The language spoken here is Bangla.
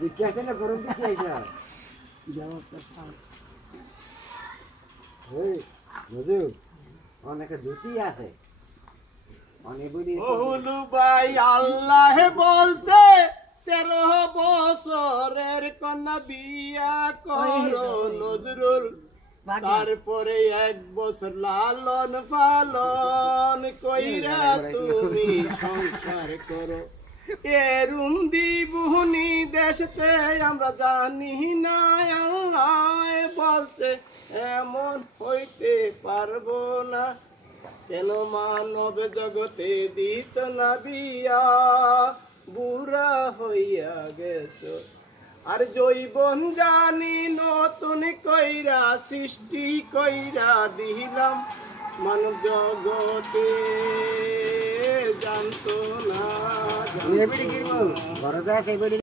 বিকাশে না গরম দিতে আইসা ওই বুঝু অনেকে দুটি আছে অনেক ওহুলু ভাই আল্লাহ বলছে 13 বছরের কন্যা বিয়া করো নজরুল তারপরে 1 বছর লালন পালন কইরা তুমি সংসার করো এরুম দিবুনি দেশতে আমরা জানি না আল্লাহ বলছে এমন হইতে পারবো না কেন মানব জগতে দিত না বিয়া বুড়া হইয়া গেছো আর জৈবন জানি নতুন কইরা সৃষ্টি কইরা দিলাম মানব জগতে জানতো না বড় যা সেই